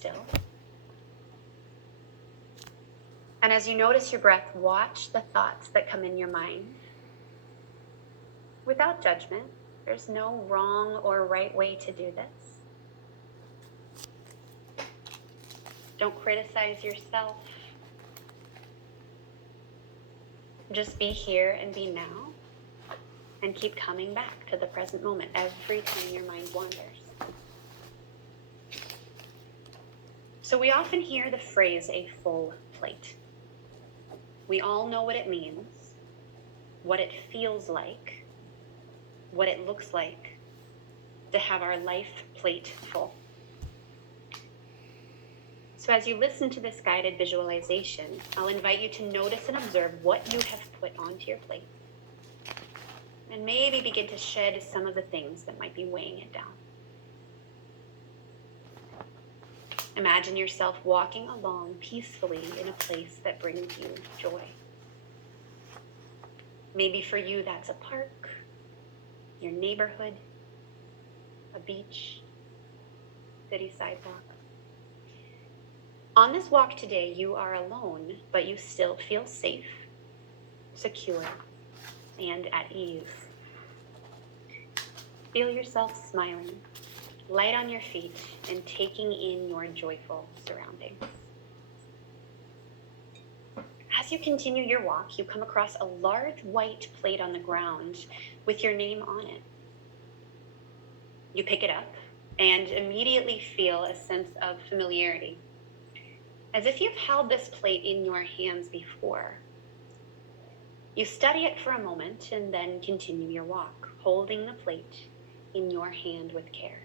still. And as you notice your breath, watch the thoughts that come in your mind without judgment. There's no wrong or right way to do this. Don't criticize yourself. Just be here and be now, and keep coming back to the present moment every time your mind wanders. So we often hear the phrase, a full plate. We all know what it means, what it feels like, what it looks like to have our life plate full. So as you listen to this guided visualization, I'll invite you to notice and observe what you have put onto your plate, and maybe begin to shed some of the things that might be weighing it down. Imagine yourself walking along peacefully in a place that brings you joy. Maybe for you that's a park, your neighborhood, a beach, city sidewalk. On this walk today, you are alone, but you still feel safe, secure, and at ease. Feel yourself smiling, light on your feet, and taking in your joyful surroundings. As you continue your walk, you come across a large white plate on the ground with your name on it. You pick it up and immediately feel a sense of familiarity, as if you've held this plate in your hands before. You study it for a moment and then continue your walk, holding the plate in your hand with care.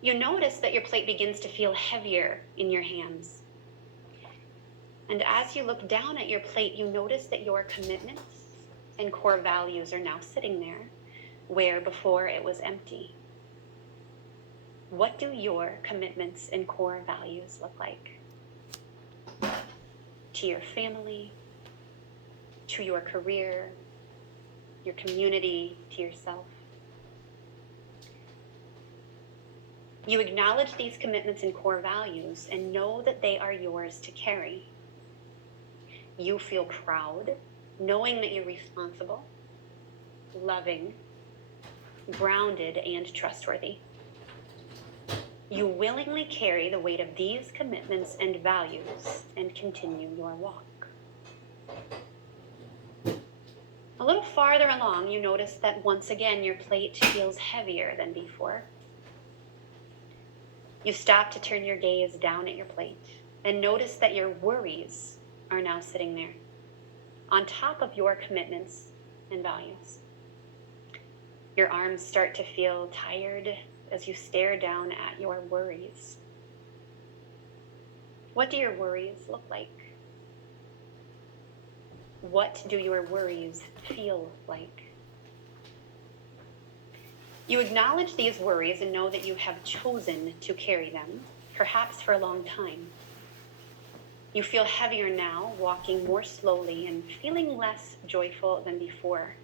You notice that your plate begins to feel heavier in your hands. And as you look down at your plate, you notice that your commitments and core values are now sitting there, where before it was empty. What do your commitments and core values look like? To your family, to your career, your community, to yourself. You acknowledge these commitments and core values and know that they are yours to carry. You feel proud, knowing that you're responsible, loving, grounded, and trustworthy. You willingly carry the weight of these commitments and values and continue your walk. A little farther along, you notice that once again your plate feels heavier than before. You stop to turn your gaze down at your plate and notice that your worries are now sitting there, on top of your commitments and values. Your arms start to feel tired as you stare down at your worries. What do your worries look like? What do your worries feel like? You acknowledge these worries and know that you have chosen to carry them, perhaps for a long time. You feel heavier now, walking more slowly and feeling less joyful than before.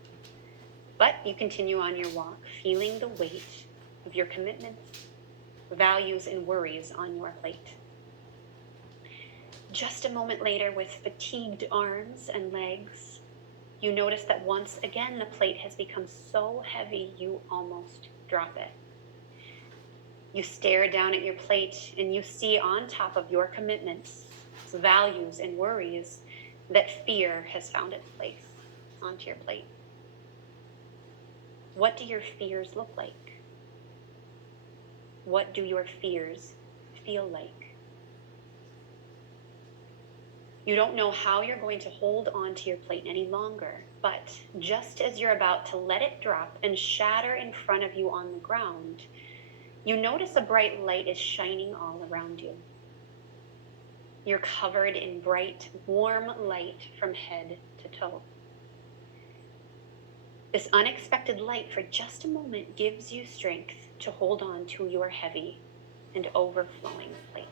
But you continue on your walk, feeling the weight of your commitments, values, and worries on your plate. Just a moment later, with fatigued arms and legs, you notice that once again the plate has become so heavy you almost drop it. You stare down at your plate and you see on top of your commitments, values, and worries that fear has found its place onto your plate. What do your fears look like? What do your fears feel like? You don't know how you're going to hold on to your plate any longer, but just as you're about to let it drop and shatter in front of you on the ground, you notice a bright light is shining all around you. You're covered in bright, warm light from head to toe. This unexpected light for just a moment gives you strength to hold on to your heavy and overflowing plate.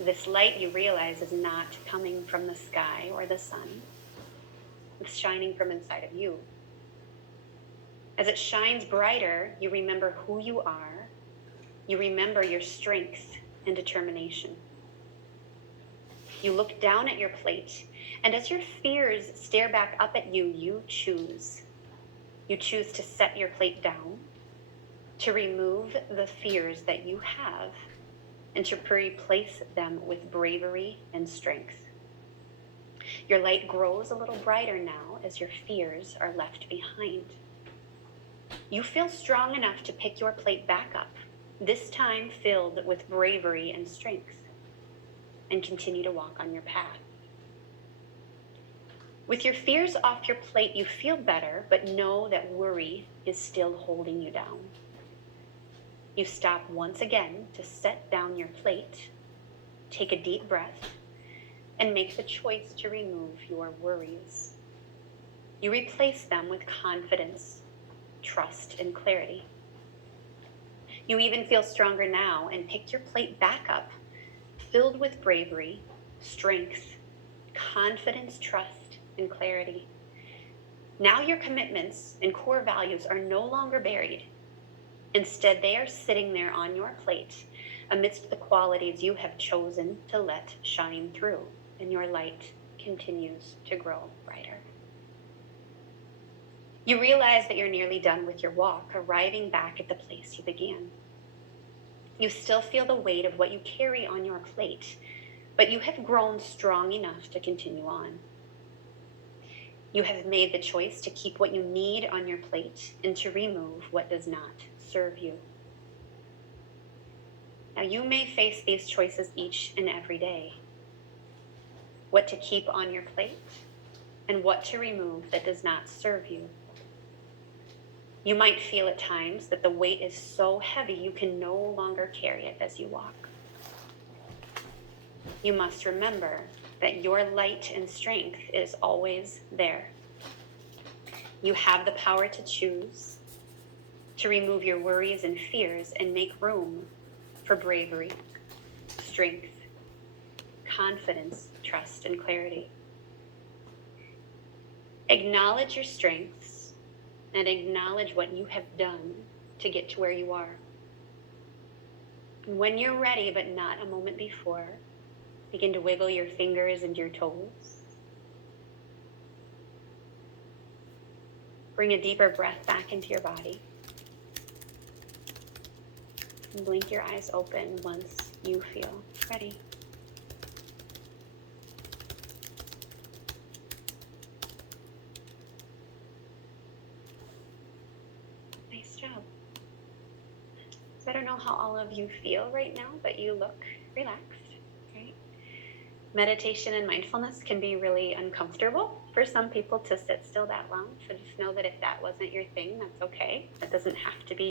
This light, you realize, is not coming from the sky or the sun. It's shining from inside of you. As it shines brighter, you remember who you are. You remember your strength and determination. You look down at your plate, and as your fears stare back up at you, you choose. You choose to set your plate down, to remove the fears that you have, and to replace them with bravery and strength. Your light grows a little brighter now as your fears are left behind. You feel strong enough to pick your plate back up, this time filled with bravery and strength, and continue to walk on your path. With your fears off your plate, you feel better, but know that worry is still holding you down. You stop once again to set down your plate, take a deep breath, and make the choice to remove your worries. You replace them with confidence, trust, and clarity. You even feel stronger now and pick your plate back up, filled with bravery, strength, confidence, trust, and clarity. Now your commitments and core values are no longer buried. Instead, they are sitting there on your plate amidst the qualities you have chosen to let shine through, and your light continues to grow brighter. You realize that you're nearly done with your walk, arriving back at the place you began. You still feel the weight of what you carry on your plate, but you have grown strong enough to continue on. You have made the choice to keep what you need on your plate and to remove what does not serve you. Now, you may face these choices each and every day. What to keep on your plate and what to remove that does not serve you. You might feel at times that the weight is so heavy you can no longer carry it as you walk. You must remember that your light and strength is always there. You have the power to choose, to remove your worries and fears and make room for bravery, strength, confidence, trust, and clarity. Acknowledge your strengths and acknowledge what you have done to get to where you are. When you're ready, but not a moment before, begin to wiggle your fingers and your toes. Bring a deeper breath back into your body. And blink your eyes open once you feel ready. Nice job. So I don't know how all of you feel right now, but you look relaxed. Meditation and mindfulness can be really uncomfortable for some people to sit still that long. So just know that if that wasn't your thing, that's okay. That doesn't have to be